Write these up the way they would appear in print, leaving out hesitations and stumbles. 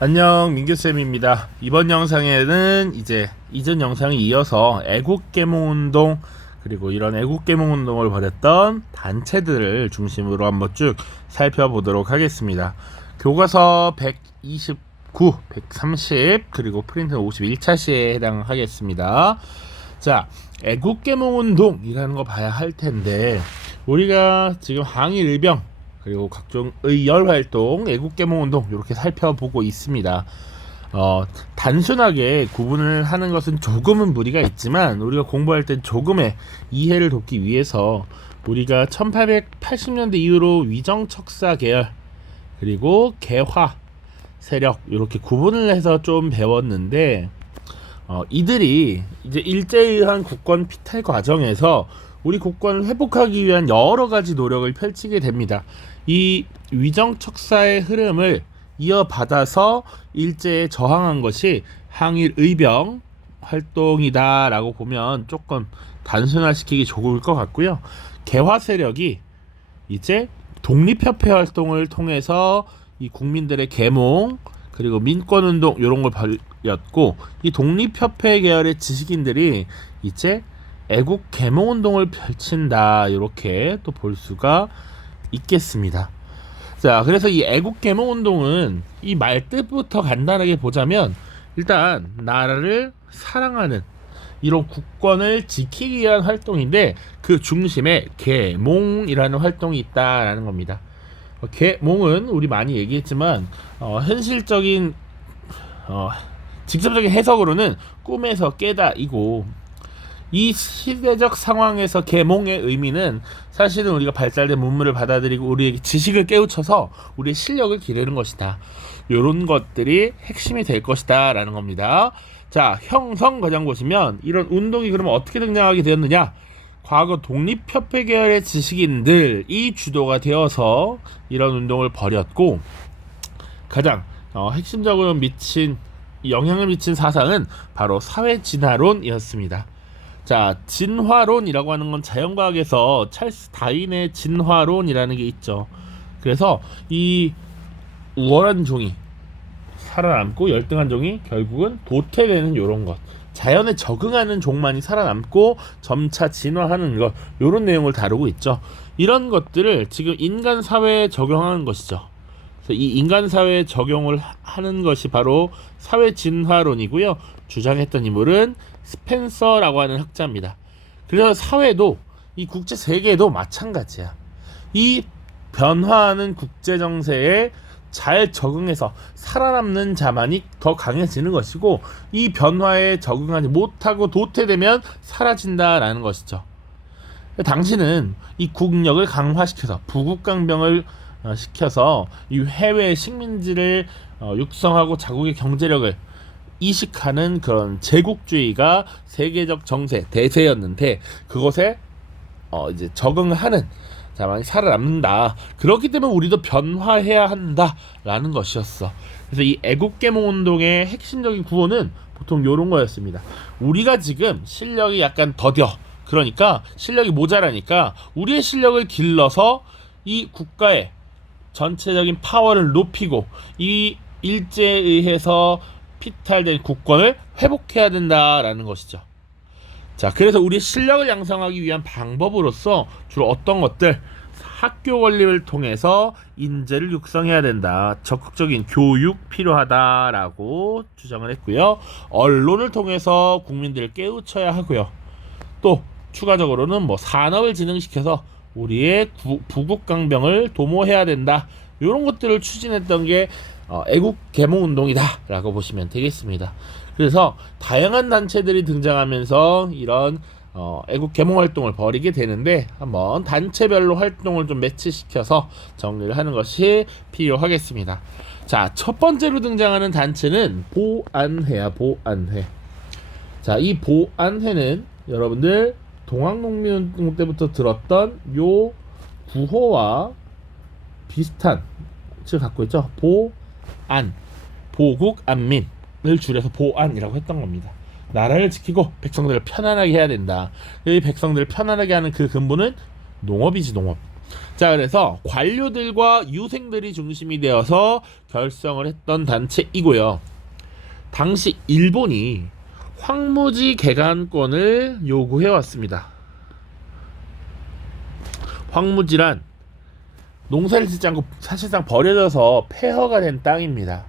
안녕, 민규쌤입니다. 이번 영상에는 이제 이전 영상에 이어서 애국계몽운동, 그리고 이런 애국계몽운동을 벌였던 단체들을 중심으로 한번 쭉 살펴보도록 하겠습니다. 교과서 129, 130, 그리고 프린트 51차 시에 해당하겠습니다. 자, 애국계몽운동이라는 거 봐야 할 텐데, 우리가 지금 항일의병, 그리고 각종 의열활동, 애국계몽운동 이렇게 살펴보고 있습니다. 단순하게 구분을 하는 것은 조금은 무리가 있지만, 우리가 공부할 때 조금의 이해를 돕기 위해서 우리가 1880년대 이후로 위정척사 계열, 그리고 개화 세력 이렇게 구분을 해서 좀 배웠는데, 이들이 이제 일제의한 국권 피탈 과정에서 우리 국권을 회복하기 위한 여러 가지 노력을 펼치게 됩니다. 이 위정척사의 흐름을 이어받아서 일제에 저항한 것이 항일의병 활동이다라고 보면 조금 단순화시키기 좋을 것 같고요. 개화 세력이 이제 독립협회 활동을 통해서 이 국민들의 계몽, 그리고 민권운동 이런 걸 벌였고, 이 독립협회 계열의 지식인들이 이제 애국 계몽운동을 펼친다, 이렇게 또 볼 수가 있겠습니다. 자, 그래서 이 애국 계몽운동은 이 말뜻부터 간단하게 보자면, 일단 나라를 사랑하는 이런 국권을 지키기 위한 활동인데, 그 중심에 계몽이라는 활동이 있다라는 겁니다. 계몽은 우리 많이 얘기했지만, 현실적인 직접적인 해석으로는 꿈에서 깨다이고, 이 시대적 상황에서 계몽의 의미는 사실은 우리가 발달된 문물을 받아들이고 우리에게 지식을 깨우쳐서 우리의 실력을 기르는 것이다. 이런 것들이 핵심이 될 것이다 라는 겁니다. 자, 형성 과정 보시면 이런 운동이 그러면 어떻게 등장하게 되었느냐? 과거 독립협회 계열의 지식인들이 주도가 되어서 이런 운동을 벌였고, 가장 핵심적으로 영향을 미친 사상은 바로 사회진화론이었습니다. 자, 진화론이라고 하는 건 자연과학에서 찰스 다윈의 진화론이라는 게 있죠. 그래서 이 우월한 종이 살아남고 열등한 종이 결국은 도태되는 요런 것, 자연에 적응하는 종만이 살아남고 점차 진화하는 것, 요런 내용을 다루고 있죠. 이런 것들을 지금 인간 사회에 적용하는 것이죠. 그래서 이 인간 사회에 적용을 하는 것이 바로 사회 진화론이고요. 주장했던 인물은 스펜서라고 하는 학자입니다. 그래서 사회도, 이 국제 세계도 마찬가지야. 이 변화하는 국제 정세에 잘 적응해서 살아남는 자만이 더 강해지는 것이고, 이 변화에 적응하지 못하고 도태되면 사라진다라는 것이죠. 당신은 이 국력을 강화시켜서 부국강병을 시켜서 이 해외 식민지를 육성하고 자국의 경제력을 이식하는 그런 제국주의가 세계적 정세 대세였는데, 그것에 이제 적응을 하는 자만이 살아남는다. 그렇기 때문에 우리도 변화해야 한다라는 것이었어. 그래서 이 애국계몽운동의 핵심적인 구호는 보통 이런 거였습니다. 우리가 지금 실력이 약간 더뎌, 그러니까 실력이 모자라니까 우리의 실력을 길러서 이 국가의 전체적인 파워를 높이고 이 일제에 의해서 피탈된 국권을 회복해야 된다라는 것이죠. 자, 그래서 우리의 실력을 양성하기 위한 방법으로서 주로 어떤 것들, 학교 건립을 통해서 인재를 육성해야 된다, 적극적인 교육 필요하다라고 주장을 했고요. 언론을 통해서 국민들을 깨우쳐야 하고요. 또 추가적으로는 산업을 진흥시켜서 우리의 부국강병을 도모해야 된다, 이런 것들을 추진했던 게 애국 계몽 운동이다라고 보시면 되겠습니다. 그래서 다양한 단체들이 등장하면서 이런 애국 계몽 활동을 벌이게 되는데, 한번 단체별로 활동을 좀 매치시켜서 정리를 하는 것이 필요하겠습니다. 자, 첫 번째로 등장하는 단체는 보안회야, 보안회. 자, 이 보안회는 여러분들 동학농민운동 때부터 들었던 요 구호와 비슷한 뜻을 갖고 있죠. 보안, 보국 안민을 줄여서 보안이라고 했던 겁니다. 나라를 지키고 백성들을 편안하게 해야 된다. 이 백성들을 편안하게 하는 그 근본은 농업이지, 농업. 자, 그래서 관료들과 유생들이 중심이 되어서 결성을 했던 단체이고요. 당시 일본이 황무지 개간권을 요구해 왔습니다. 황무지란 농사를 짓지 않고 사실상 버려져서 폐허가 된 땅입니다.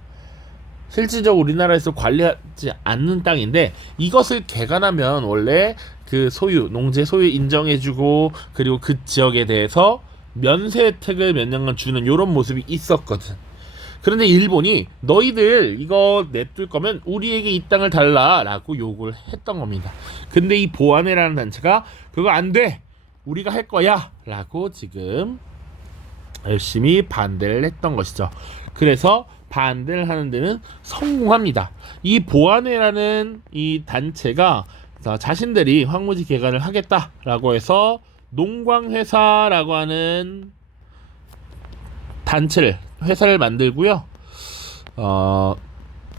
실질적으로 우리나라에서 관리하지 않는 땅인데, 이것을 개간하면 원래 그 소유, 농지 소유 인정해주고, 그리고 그 지역에 대해서 면세 혜택을 몇 년간 주는 이런 모습이 있었거든. 그런데 일본이 너희들 이거 냅둘 거면 우리에게 이 땅을 달라라고 요구를 했던 겁니다. 근데 이 보안회라는 단체가 그거 안 돼, 우리가 할 거야 라고 지금 열심히 반대를 했던 것이죠. 그래서 반대를 하는 데는 성공합니다. 이 보안회라는 이 단체가 자신들이 황무지 개간을 하겠다라고 해서 농광회사라고 하는 회사를 만들고요.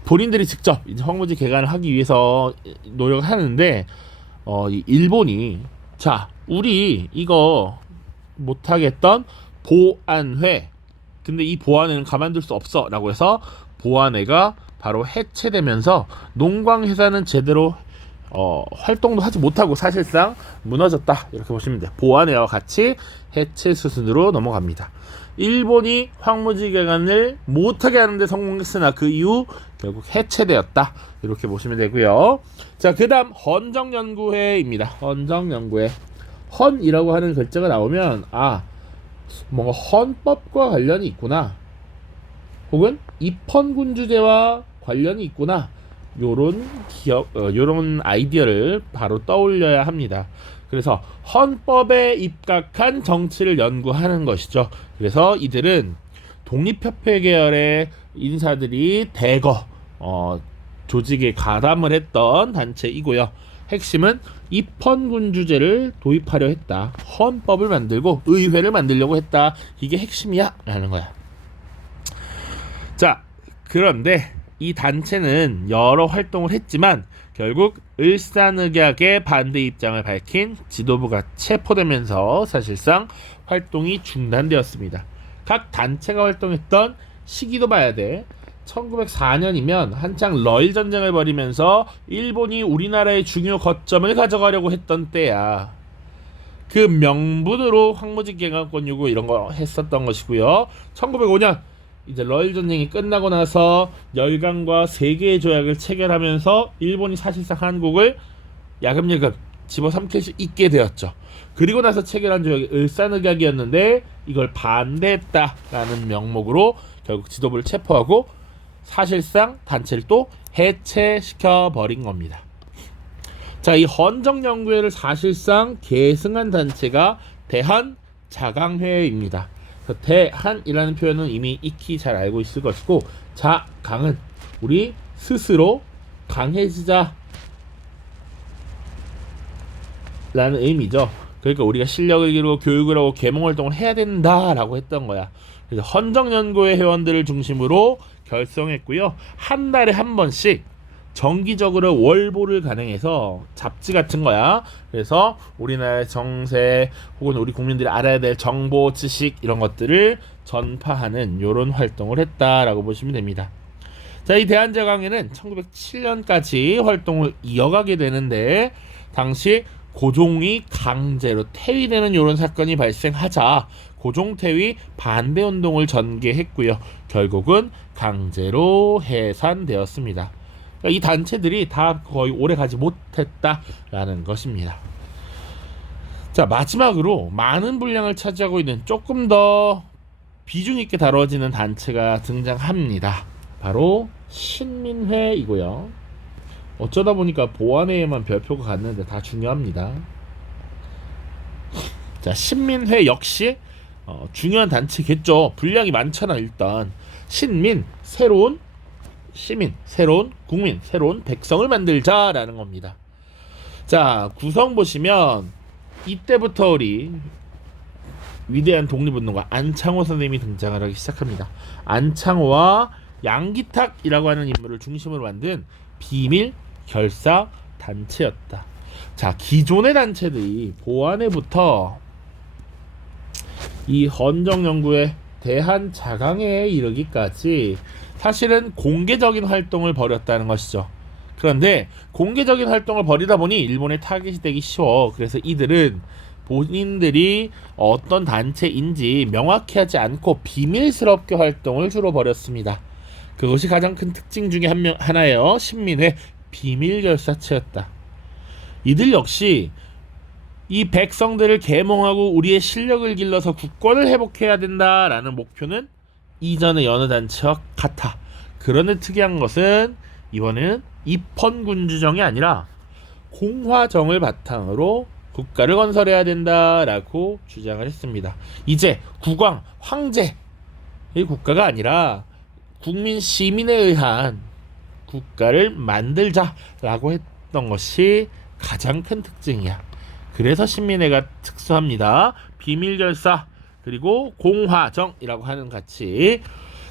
본인들이 직접 이제 황무지 개간을 하기 위해서 노력을 하는데, 이 일본이 자, 우리 이거 못하겠던 보안회, 근데 이 보안회는 가만둘 수 없어 라고 해서 보안회가 바로 해체되면서 농광회사는 제대로 활동도 하지 못하고 사실상 무너졌다, 이렇게 보시면 돼요. 보안회와 같이 해체 수순으로 넘어갑니다. 일본이 황무지 개간을 못하게 하는데 성공했으나 그 이후 결국 해체되었다, 이렇게 보시면 되고요. 자, 그 다음 헌정연구회입니다. 헌정연구회. 헌이라고 하는 글자가 나오면 뭔가 헌법과 관련이 있구나, 혹은 입헌군주제와 관련이 있구나, 요런 아이디어를 바로 떠올려야 합니다. 그래서 헌법에 입각한 정치를 연구하는 것이죠. 그래서 이들은 독립협회 계열의 인사들이 대거 조직에 가담을 했던 단체이고요. 핵심은 입헌군주제를 도입하려 했다, 헌법을 만들고 의회를 만들려고 했다, 이게 핵심이야 라는 거야. 자, 그런데 이 단체는 여러 활동을 했지만 결국 을사늑약의 반대 입장을 밝힌 지도부가 체포되면서 사실상 활동이 중단되었습니다. 각 단체가 활동했던 시기도 봐야 돼. 1904년이면 한창 러일 전쟁을 벌이면서 일본이 우리나라의 중요 거점을 가져가려고 했던 때야. 그 명분으로 황무지 개간권 요구 이런 거 했었던 것이고요. 1905년 이제 러일 전쟁이 끝나고 나서 열강과 세계의 조약을 체결하면서 일본이 사실상 한국을 야금야금 집어삼킬 수 있게 되었죠. 그리고 나서 체결한 조약이 을사늑약이었는데 이걸 반대했다라는 명목으로 결국 지도부를 체포하고 사실상 단체를 또 해체시켜 버린 겁니다. 자, 이 헌정연구회를 사실상 계승한 단체가 대한자강회입니다. 대한이라는 표현은 이미 익히 잘 알고 있을 것이고, 자강은 우리 스스로 강해지자 라는 의미죠. 그러니까 우리가 실력을 기르고 교육을 하고 계몽활동을 해야 된다라고 했던 거야. 그래서 헌정연구회 회원들을 중심으로 결성했고요. 한 달에 한 번씩 정기적으로 월보를 간행해서 잡지 같은 거야. 그래서 우리나라의 정세 혹은 우리 국민들이 알아야 될 정보, 지식 이런 것들을 전파하는 이런 활동을 했다라고 보시면 됩니다. 자, 이 대한제강회는 1907년까지 활동을 이어가게 되는데, 당시 고종이 강제로 퇴위되는 이런 사건이 발생하자 고종퇴위 반대운동을 전개했고요. 결국은 강제로 해산되었습니다. 이 단체들이 다 거의 오래 가지 못했다라는 것입니다. 자, 마지막으로 많은 분량을 차지하고 있는 조금 더 비중 있게 다뤄지는 단체가 등장합니다. 바로 신민회이고요. 어쩌다 보니까 보안회에만 별표가 갔는데 다 중요합니다. 자, 신민회 역시 중요한 단체겠죠. 분량이 많잖아. 일단 신민, 새로운 시민, 새로운 국민, 새로운 백성을 만들자라는 겁니다. 자, 구성 보시면 이때부터 우리 위대한 독립운동가 안창호 선생님이 등장을 하기 시작합니다. 안창호와 양기탁이라고 하는 인물을 중심으로 만든 비밀 결사 단체였다. 자, 기존의 단체들이 보안회부터 이 헌정 연구에 대한 자강에 이르기까지 사실은 공개적인 활동을 벌였다는 것이죠. 그런데 공개적인 활동을 벌이다 보니 일본에 타깃이 되기 쉬워. 그래서 이들은 본인들이 어떤 단체인지 명확히 하지 않고 비밀스럽게 활동을 주로 벌였습니다. 그것이 가장 큰 특징 중에 하나예요. 신민회 비밀결사체였다. 이들 역시 이 백성들을 계몽하고 우리의 실력을 길러서 국권을 회복해야 된다라는 목표는 이전의 여느 단체와 같아. 그런데 특이한 것은 이번에는 입헌군주정이 아니라 공화정을 바탕으로 국가를 건설해야 된다라고 주장을 했습니다. 이제 국왕, 황제의 국가가 아니라 국민 시민에 의한 국가를 만들자라고 했던 것이 가장 큰 특징이야. 그래서 신민회가 특수합니다. 비밀결사 그리고 공화정이라고 하는 같이.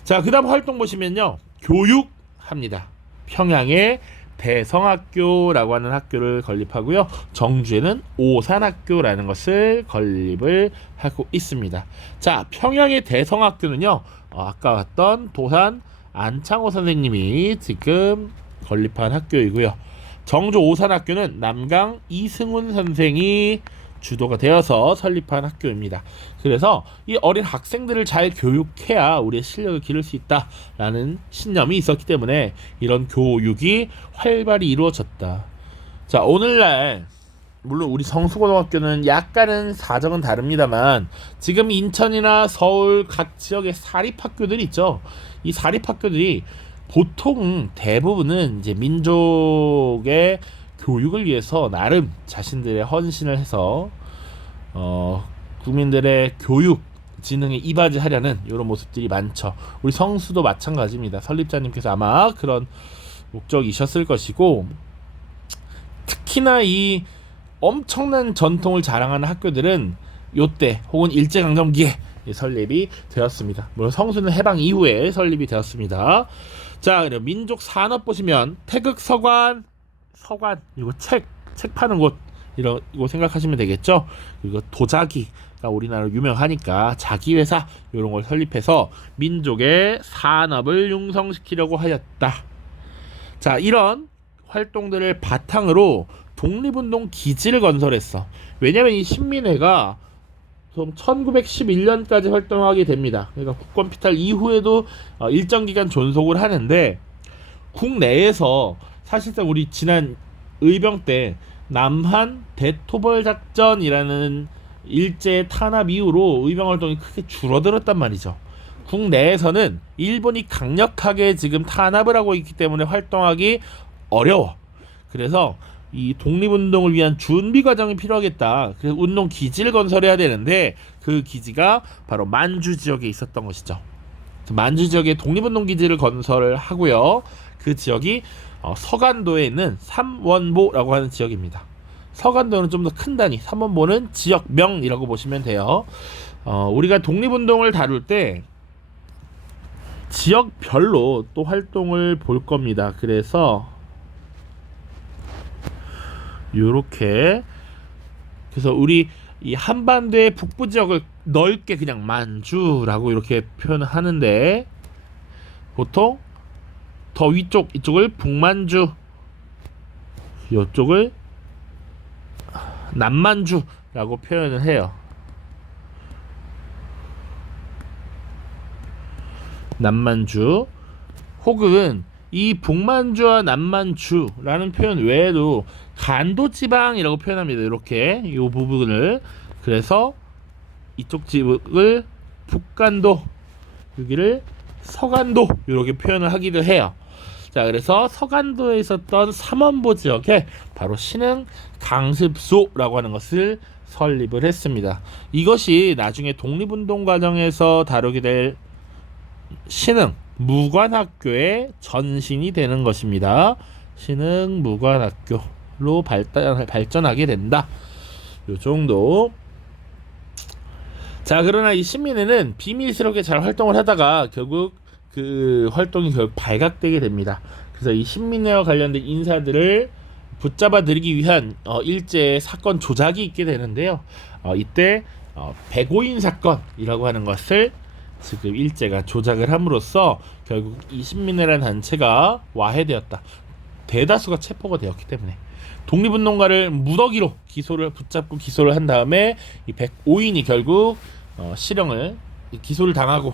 자, 그 다음 활동 보시면요, 교육합니다. 평양에 대성학교라고 하는 학교를 건립하고요, 정주에는 오산학교라는 것을 건립을 하고 있습니다. 자, 평양의 대성학교는요, 아까 봤던 도산 안창호 선생님이 지금 건립한 학교이고요, 정주 오산학교는 남강 이승훈 선생이 주도가 되어서 설립한 학교입니다. 그래서 이 어린 학생들을 잘 교육해야 우리의 실력을 기를 수 있다라는 신념이 있었기 때문에 이런 교육이 활발히 이루어졌다. 자, 오늘날 물론 우리 성수고등학교는 약간은 사정은 다릅니다만 지금 인천이나 서울 각 지역의 사립학교들이 있죠. 이 사립학교들이 보통 대부분은 이제 민족의 교육을 위해서 나름 자신들의 헌신을 해서 국민들의 교육 지능에 이바지하려는 이런 모습들이 많죠. 우리 성수도 마찬가지입니다. 설립자님께서 아마 그런 목적이셨을 것이고, 특히나 이 엄청난 전통을 자랑하는 학교들은 요때 혹은 일제강점기에 설립이 되었습니다. 물론 성수는 해방 이후에 설립이 되었습니다. 자, 그리고 민족 산업 보시면 태극 서관 이거 책 파는 곳 이거 생각하시면 되겠죠. 그리고 도자기가 우리나라로 유명하니까 자기회사 이런 걸 설립해서 민족의 산업을 융성시키려고 하였다. 자, 이런 활동들을 바탕으로 독립운동 기지를 건설했어. 왜냐면 이 신민회가 1911년까지 활동하게 됩니다. 그러니까 국권 피탈 이후에도 일정 기간 존속을 하는데, 국내에서 사실상 우리 지난 의병 때 남한 대토벌 작전이라는 일제 탄압 이후로 의병 활동이 크게 줄어들었단 말이죠. 국내에서는 일본이 강력하게 지금 탄압을 하고 있기 때문에 활동하기 어려워. 그래서 이 독립운동을 위한 준비 과정이 필요하겠다. 그래서 운동 기지를 건설해야 되는데 그 기지가 바로 만주 지역에 있었던 것이죠. 만주 지역에 독립운동 기지를 건설하고요. 그 지역이 서간도에 있는 삼원보라고 하는 지역입니다. 서간도는 좀 더 큰 단위, 삼원보는 지역명이라고 보시면 돼요. 우리가 독립운동을 다룰 때 지역별로 또 활동을 볼 겁니다. 그래서 요렇게, 그래서 우리 이 한반도의 북부 지역을 넓게 그냥 만주라고 이렇게 표현하는데, 보통 더 위쪽 이쪽을 북만주, 이쪽을 남만주라고 표현을 해요. 남만주, 혹은 이 북만주와 남만주라는 표현 외에도 간도지방이라고 표현합니다. 이렇게 이 부분을. 그래서 이쪽 지역을 북간도, 여기를 서간도 이렇게 표현을 하기도 해요. 자, 그래서 서간도에 있었던 삼원보 지역에 바로 신흥 강습소라고 하는 것을 설립을 했습니다. 이것이 나중에 독립운동 과정에서 다루게 될 신흥 무관학교의 전신이 되는 것입니다. 신흥 무관학교로 발전하게 된다. 요 정도. 자, 그러나 이 신민회는 비밀스럽게 잘 활동을 하다가 결국 그 활동이 결국 발각되게 됩니다. 그래서 이 신민회와 관련된 인사들을 붙잡아 들이기 위한 일제의 사건 조작이 있게 되는데요. 이때 백오인 사건이라고 하는 것을 지금 일제가 조작을 함으로써 결국 이 신민회라는 단체가 와해되었다. 대다수가 체포가 되었기 때문에 독립운동가를 무더기로 붙잡고 기소를 한 다음에 이 105인이 결국 실형을 기소를 당하고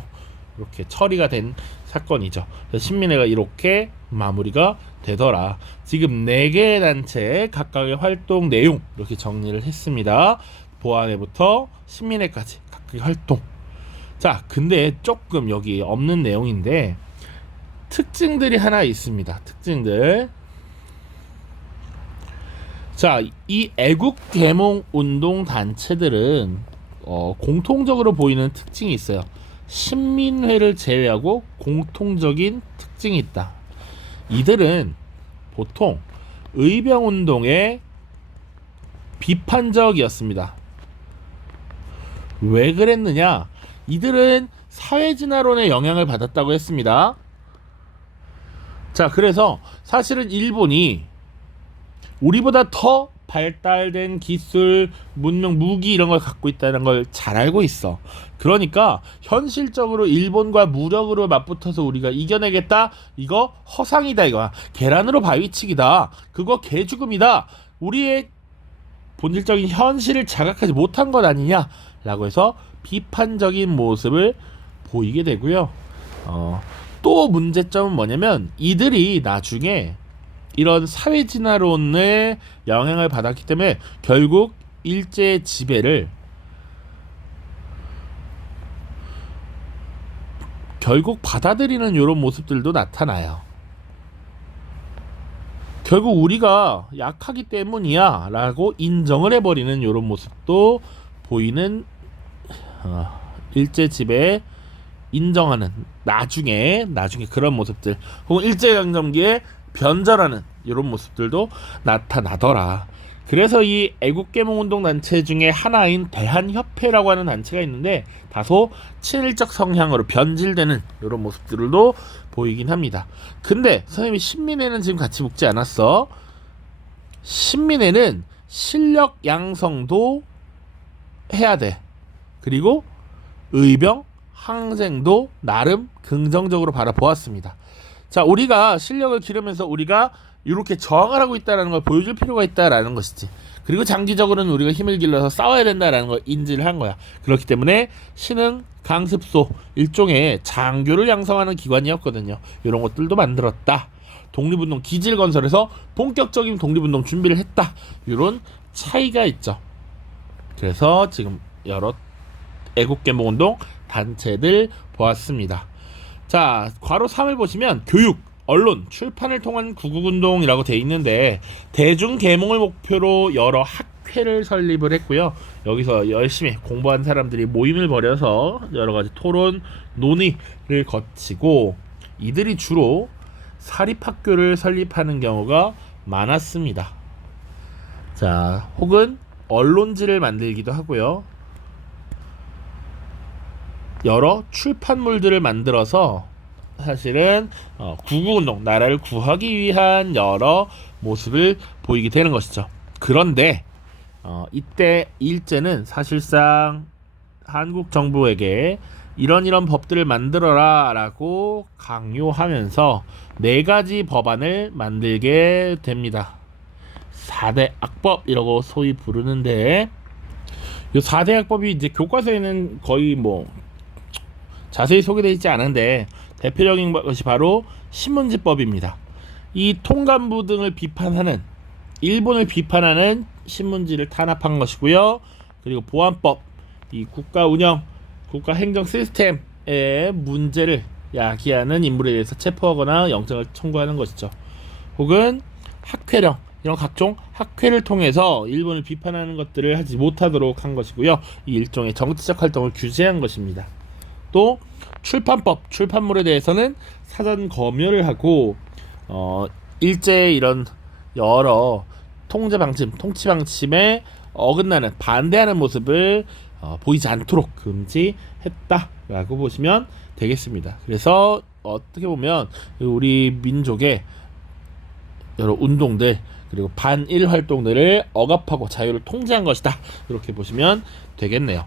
이렇게 처리가 된 사건이죠. 신민회가 이렇게 마무리가 되더라. 지금 4개의 단체 각각의 활동 내용 이렇게 정리를 했습니다. 보안회부터 신민회까지 각각의 활동. 자, 근데 조금 여기 없는 내용인데 특징들이 하나 있습니다. 특징들. 자, 이 애국개몽운동 단체들은 공통적으로 보이는 특징이 있어요. 신민회를 제외하고 공통적인 특징이 있다. 이들은 보통 의병운동의 비판적이었습니다. 왜 그랬느냐? 이들은 사회진화론의 영향을 받았다고 했습니다. 자, 그래서 사실은 일본이 우리보다 더 발달된 기술, 문명, 무기 이런 걸 갖고 있다는 걸 잘 알고 있어. 그러니까 현실적으로 일본과 무력으로 맞붙어서 우리가 이겨내겠다? 이거 허상이다 이거야. 계란으로 바위치기다. 그거 개죽음이다. 우리의 본질적인 현실을 자각하지 못한 것 아니냐? 라고 해서 비판적인 모습을 보이게 되고요. 또 문제점은 뭐냐면 이들이 나중에 이런 사회진화론의 영향을 받았기 때문에 결국 일제의 지배를 결국 받아들이는 이런 모습들도 나타나요. 결국 우리가 약하기 때문이야 라고 인정을 해버리는 이런 모습도 보이는 일제 지배에 인정하는 나중에 그런 모습들 혹은 일제강점기에 변절하는 이런 모습들도 나타나더라. 그래서 이 애국개몽운동 단체 중에 하나인 대한협회라고 하는 단체가 있는데 다소 친일적 성향으로 변질되는 이런 모습들도 보이긴 합니다. 근데 선생님이 신민회는 지금 같이 묶지 않았어. 신민회는 실력 양성도 해야 돼. 그리고 의병 항쟁도 나름 긍정적으로 바라보았습니다. 자, 우리가 실력을 기르면서 우리가 이렇게 저항을 하고 있다는 걸 보여줄 필요가 있다라는 것이지. 그리고 장기적으로는 우리가 힘을 길러서 싸워야 된다라는 걸 인지를 한 거야. 그렇기 때문에 신흥 강습소 일종의 장교를 양성하는 기관이었거든요. 이런 것들도 만들었다. 독립운동 기지를 건설해서 본격적인 독립운동 준비를 했다. 이런 차이가 있죠. 그래서 지금 여러 애국개몽운동 단체들 보았습니다. 자, 괄호 3을 보시면 교육, 언론, 출판을 통한 구국운동이라고 돼 있는데 대중계몽을 목표로 여러 학회를 설립을 했고요. 여기서 열심히 공부한 사람들이 모임을 벌여서 여러 가지 토론, 논의를 거치고 이들이 주로 사립학교를 설립하는 경우가 많았습니다. 자, 혹은 언론지를 만들기도 하고요. 여러 출판물들을 만들어서 사실은 구국운동, 나라를 구하기 위한 여러 모습을 보이게 되는 것이죠. 그런데 이때 일제는 사실상 한국 정부에게 이런 법들을 만들어라 라고 강요하면서 4가지 법안을 만들게 됩니다. 4대 악법이라고 소위 부르는데 이 4대 악법이 이제 교과서에는 거의 자세히 소개되어 있지 않은데 대표적인 것이 바로 신문지법입니다. 이 통감부 등을 비판하는 일본을 비판하는 신문지를 탄압한 것이고요. 그리고 보안법, 이 국가 운영, 국가 행정 시스템의 문제를 야기하는 인물에 대해서 체포하거나 영장을 청구하는 것이죠. 혹은 학회령, 이런 각종 학회를 통해서 일본을 비판하는 것들을 하지 못하도록 한 것이고요. 이 일종의 정치적 활동을 규제한 것입니다. 또 출판법, 출판물에 대해서는 사전 검열을 하고 일제의 이런 여러 통치 방침에 어긋나는 반대하는 모습을 보이지 않도록 금지했다라고 보시면 되겠습니다. 그래서 어떻게 보면 우리 민족의 여러 운동들 그리고 반일 활동들을 억압하고 자유를 통제한 것이다. 이렇게 보시면 되겠네요.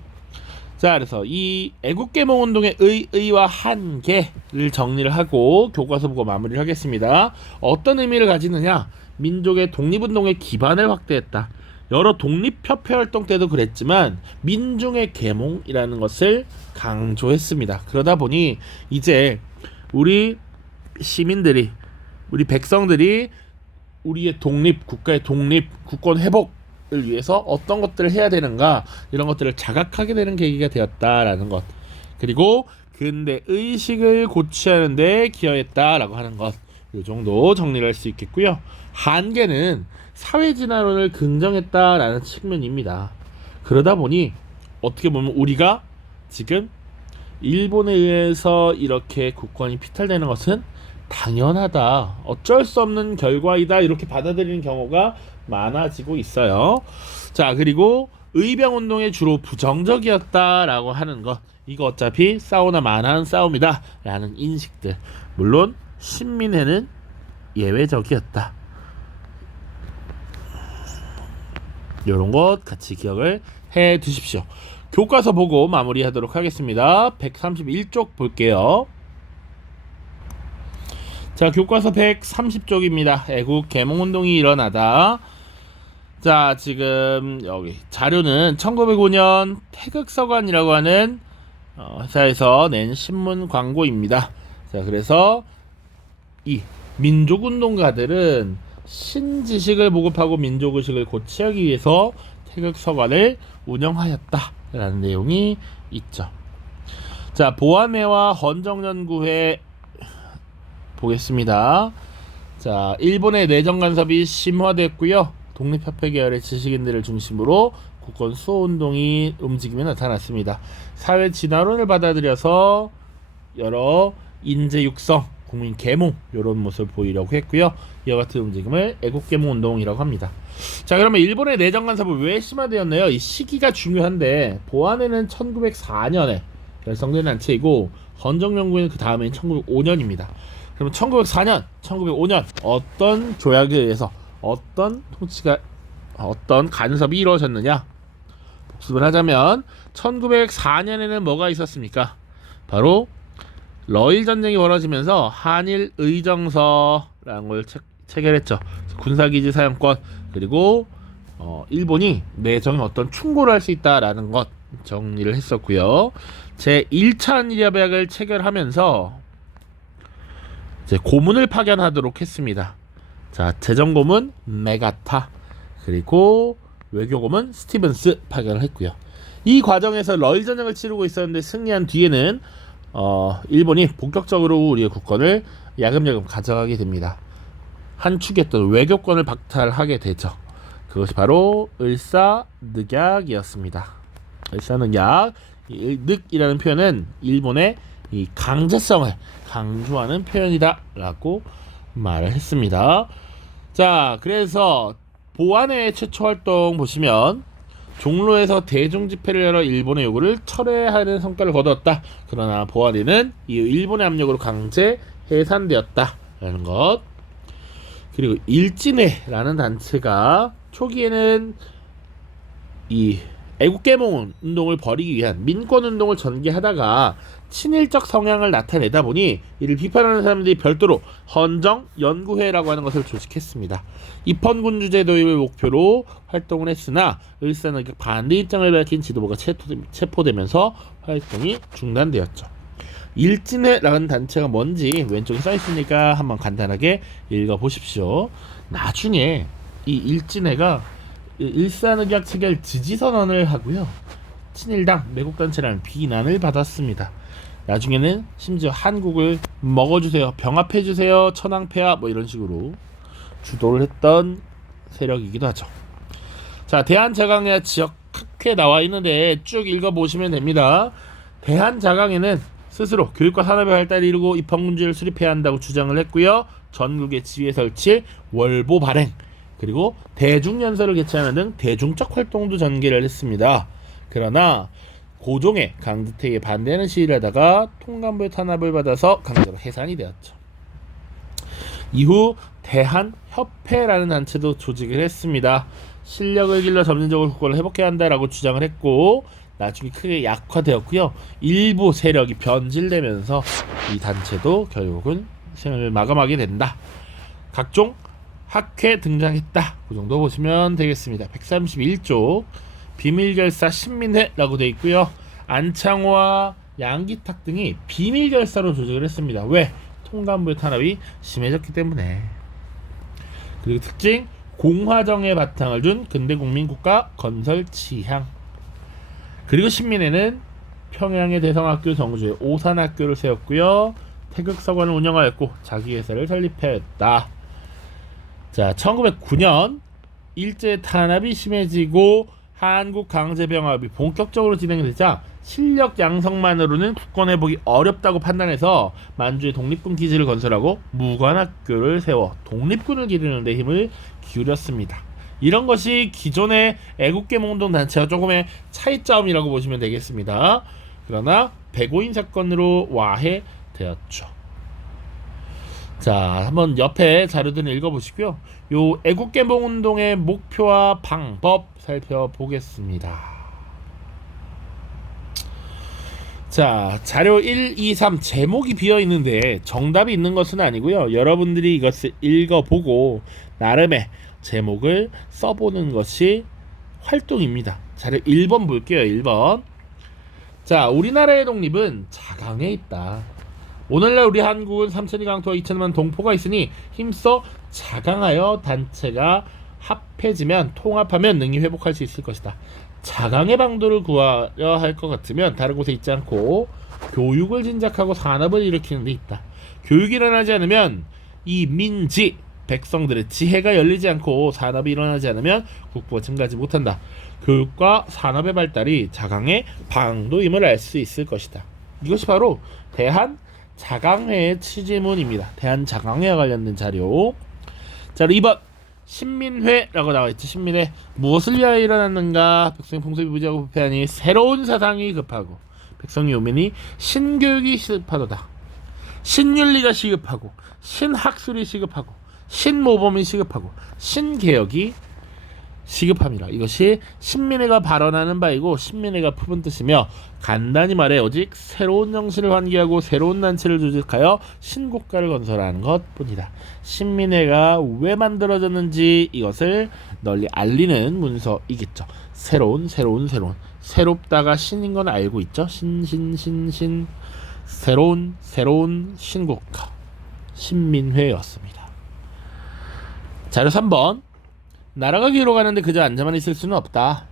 자, 그래서 이 애국계몽운동의 의와 한계를 정리를 하고 교과서 보고 마무리를 하겠습니다. 어떤 의미를 가지느냐? 민족의 독립운동의 기반을 확대했다. 여러 독립협회활동 때도 그랬지만 민중의 계몽이라는 것을 강조했습니다. 그러다 보니 이제 우리 시민들이, 우리 백성들이 우리의 독립, 국가의 독립, 국권 회복을 위해서 어떤 것들을 해야 되는가, 이런 것들을 자각하게 되는 계기가 되었다라는 것, 그리고 근대 의식을 고취하는 데 기여했다라고 하는 것, 이 정도 정리를 할 수 있겠고요. 한계는 사회진화론을 긍정했다라는 측면입니다. 그러다 보니 어떻게 보면 우리가 지금 일본에 의해서 이렇게 국권이 피탈되는 것은 당연하다, 어쩔 수 없는 결과이다, 이렇게 받아들이는 경우가 많아지고 있어요. 자, 그리고 의병운동에 주로 부정적이었다라고 하는 것, 이거 어차피 싸우나 마나한 싸움이다 라는 인식들, 물론 신민회는 예외적이었다, 이런 것 같이 기억을 해 두십시오. 교과서 보고 마무리하도록 하겠습니다. 131쪽 볼게요. 자, 교과서 130쪽입니다. 애국 계몽운동이 일어나다. 자, 지금 여기 자료는 1905년 태극서관이라고 하는 회사에서 낸 신문 광고입니다. 자, 그래서 이 민족운동가들은 신지식을 보급하고 민족의식을 고취하기 위해서 태극서관을 운영하였다라는 내용이 있죠. 자, 보안회와 헌정연구회 보겠습니다. 자, 일본의 내정 간섭이 심화됐고요. 독립협회 계열의 지식인들을 중심으로 국권 수호 운동이 움직임이 나타났습니다. 사회 진화론을 받아들여서 여러 인재 육성, 국민 계몽, 이런 모습을 보이려고 했고요. 이와 같은 움직임을 애국계몽 운동이라고 합니다. 자, 그러면 일본의 내정 간섭은 왜 심화되었나요? 이 시기가 중요한데, 보안회는 1904년에 결성된 단체이고 헌정연구회는 그 다음엔 1905년입니다. 그러면 1904년, 1905년 어떤 조약에 의해서 어떤 통치가, 어떤 간섭이 이루어졌느냐? 복습을 하자면 1904년에는 뭐가 있었습니까? 바로 러일 전쟁이 벌어지면서 한일 의정서라는 걸 체결했죠. 군사기지 사용권, 그리고 일본이 내정에 어떤 충고를 할 수 있다라는 것 정리를 했었고요. 제 1차 한일협약을 체결하면서 이제 고문을 파견하도록 했습니다. 자, 재정고문 메가타, 그리고 외교고문 스티븐스 파견을 했고요. 이 과정에서 러일 전쟁을 치르고 있었는데 승리한 뒤에는 일본이 본격적으로 우리의 국권을 야금야금 가져가게 됩니다. 한 축이었던 외교권을 박탈하게 되죠. 그것이 바로 을사늑약이었습니다. 을사늑약, 이 늑이라는 표현은 일본의 이 강제성을 강조하는 표현이다라고 말을 했습니다. 자, 그래서 보안회 최초 활동 보시면 종로에서 대중 집회를 열어 일본의 요구를 철회하는 성과를 거두었다. 그러나 보안회는 이 일본의 압력으로 강제 해산되었다라는 것. 그리고 일진회라는 단체가 초기에는 이 애국계몽 운동을 벌이기 위한 민권운동을 전개하다가 친일적 성향을 나타내다 보니 이를 비판하는 사람들이 별도로 헌정연구회라고 하는 것을 조직했습니다. 입헌군주제 도입을 목표로 활동을 했으나 을사늑약 반대 입장을 밝힌 지도부가 체포되면서 활동이 중단되었죠. 일진회라는 단체가 뭔지 왼쪽에 써있으니까 한번 간단하게 읽어보십시오. 나중에 이 일진회가 일사늑약 체결 지지선언을 하고요, 친일당 매국단체라는 비난을 받았습니다. 나중에는 심지어 한국을 먹어주세요, 병합해주세요, 천황폐하 뭐 이런 식으로 주도를 했던 세력이기도 하죠. 자, 대한자강회 지역학회 나와 있는데 쭉 읽어보시면 됩니다. 대한자강회는 스스로 교육과 산업의 발달을 이루고 입헌군주를 수립해야 한다고 주장을 했고요. 전국의 지회 설치, 월보 발행, 그리고 대중연설을 개최하는 등 대중적 활동도 전개를 했습니다. 그러나 고종의 강제퇴에 반대하는 시위를 하다가 통감부의 탄압을 받아서 강제로 해산이 되었죠. 이후 대한협회라는 단체도 조직을 했습니다. 실력을 길러 점진적으로 국권을 회복해야 한다라고 주장을 했고, 나중에 크게 약화되었고요. 일부 세력이 변질되면서 이 단체도 결국은 생을 마감하게 된다. 각종 학회 등장했다. 그 정도 보시면 되겠습니다. 131쪽 비밀결사 신민회라고 되어 있고요. 안창호와 양기탁 등이 비밀결사로 조직을 했습니다. 왜? 통감부의 탄압이 심해졌기 때문에. 그리고 특징 공화정의 바탕을 둔 근대국민국가 건설 지향. 그리고 신민회는 평양의 대성학교 정주에 오산학교를 세웠고요. 태극서관을 운영하였고 자기회사를 설립했다. 자, 1909년 일제 탄압이 심해지고 한국 강제병합이 본격적으로 진행되자 실력 양성만으로는 국권 회복이 어렵다고 판단해서 만주에 독립군 기지를 건설하고 무관학교를 세워 독립군을 기르는 데 힘을 기울였습니다. 이런 것이 기존의 애국계몽동 단체와 조금의 차이점이라고 보시면 되겠습니다. 그러나 백오인 사건으로 와해되었죠. 자, 한번 옆에 자료들을 읽어보시고요. 요 애국개몽운동의 목표와 방법 살펴보겠습니다. 자, 자료 1, 2, 3 제목이 비어있는데 정답이 있는 것은 아니고요. 여러분들이 이것을 읽어보고 나름의 제목을 써보는 것이 활동입니다. 자료 1번 볼게요. 1번. 자, 우리나라의 독립은 자강에 있다. 오늘날 우리 한국은 삼천리 강토와 이천만 동포가 있으니 힘써 자강하여 단체가 합해지면 통합하면 능히 회복할 수 있을 것이다. 자강의 방도를 구하려 할 것 같으면 다른 곳에 있지 않고 교육을 진작하고 산업을 일으키는 데 있다. 교육이 일어나지 않으면 이 민지 백성들의 지혜가 열리지 않고 산업이 일어나지 않으면 국부가 증가하지 못한다. 교육과 산업의 발달이 자강의 방도임을 알 수 있을 것이다. 이것이 바로 대한 자강회의 취지문입니다. 대한 자강회와 관련된 자료. 자, 2번 신민회라고 나와있죠. 신민회. 무엇을 위하여 일어났는가? 백성의 풍습이 무지하고 부패하니 새로운 사상이 급하고 백성의 요민이 신교육이 시급하도다. 신윤리가 시급하고 신학술이 시급하고 신모범이 시급하고 신개혁이 시급함이라. 이것이 신민회가 발언하는 바이고 신민회가 품은 뜻이며 간단히 말해 오직 새로운 정신을 환기하고 새로운 단체를 조직하여 신국가를 건설하는 것뿐이다. 신민회가 왜 만들어졌는지 이것을 널리 알리는 문서이겠죠. 새로운 새롭다가 신인 건 알고 있죠. 신신 새로운 신국가 신민회였습니다. 자료 3번. 나라가 기로 가는데 그저 앉아만 있을 수는 없다.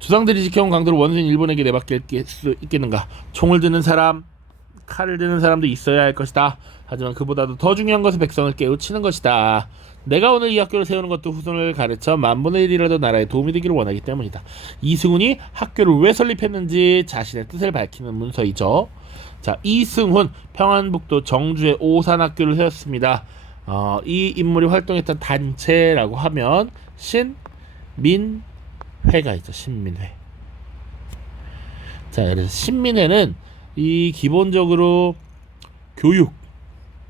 조상들이 지켜온 강도를 원수인 일본에게 내받길 수 있겠는가? 총을 드는 사람, 칼을 드는 사람도 있어야 할 것이다. 하지만 그보다도 더 중요한 것은 백성을 깨우치는 것이다. 내가 오늘 이 학교를 세우는 것도 후손을 가르쳐 만분의 1이라도 나라에 도움이 되기를 원하기 때문이다. 이승훈이 학교를 왜 설립했는지 자신의 뜻을 밝히는 문서이죠. 자, 이승훈 평안북도 정주에 오산학교를 세웠습니다. 이 인물이 활동했던 단체라고 하면 신민회가 있죠. 신민회. 자, 그래서 신민회는 이 기본적으로 교육,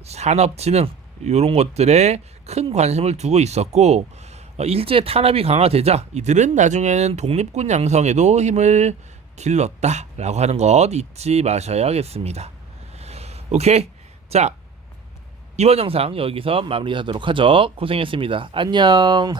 산업진흥 이런 것들에 큰 관심을 두고 있었고 일제 탄압이 강화되자 이들은 나중에는 독립군 양성에도 힘을 길렀다라고 하는 것 잊지 마셔야겠습니다. 오케이. 자, 이번 영상 여기서 마무리하도록 하죠. 고생했습니다. 안녕.